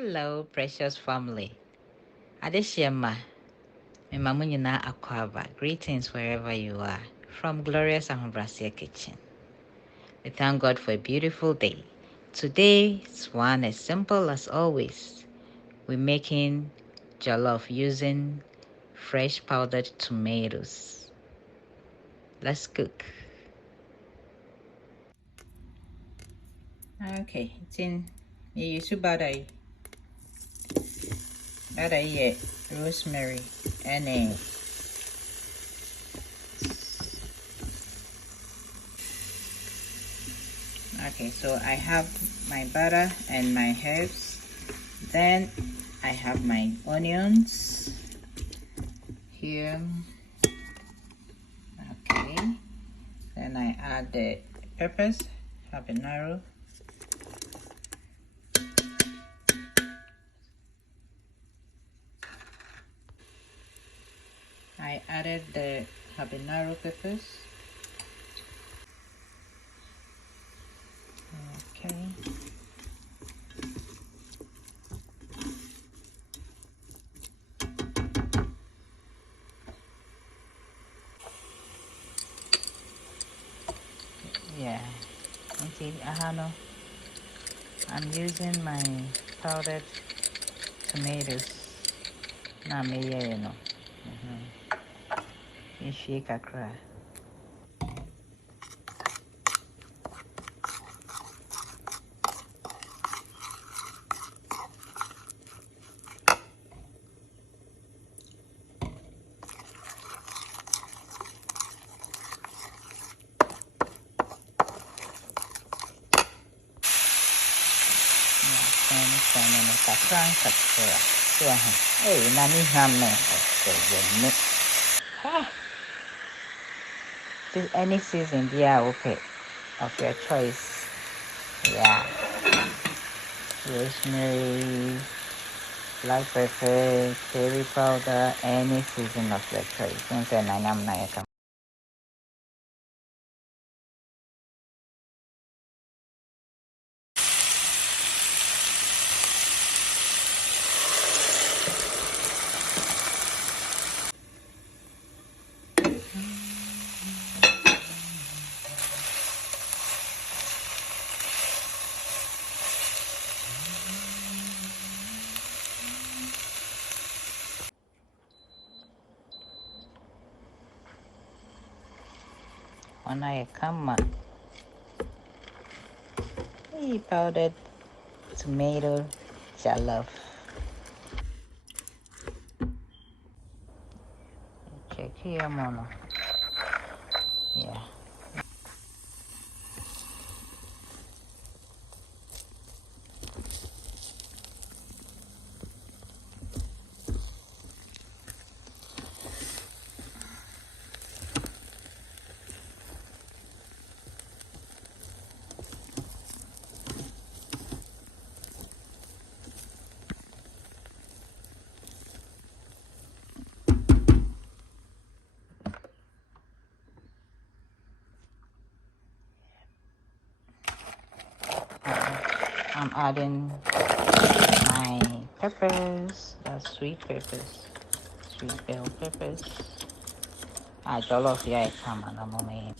Hello, precious family. Adeshema, Mimamunina Akwaba. Greetings wherever you are from glorious Ahobrasia Kitchen. We thank God for a beautiful day. Today's one is simple as always. We're making jollof using fresh powdered tomatoes. Let's cook. Okay, it's in you butter, rosemary, and okay, so I have my butter and my herbs. Then I have my onions here. Okay, then I add the peppers, habanero. I added the habanero peppers. Okay. Yeah. You see, I'm using my powdered tomatoes. Na me you know. You shake a cry. Hey, Nani Hammer. Any season, yeah, okay, of your choice. Yeah. Rosemary, black pepper, curry powder, any season of your choice. Don't say Nanam Nayaka. When I come, powdered tomato jollof. Check here, Mama. Yeah. I'm adding my peppers, sweet peppers, sweet bell peppers. Jollof, yeah, come on, I'm on.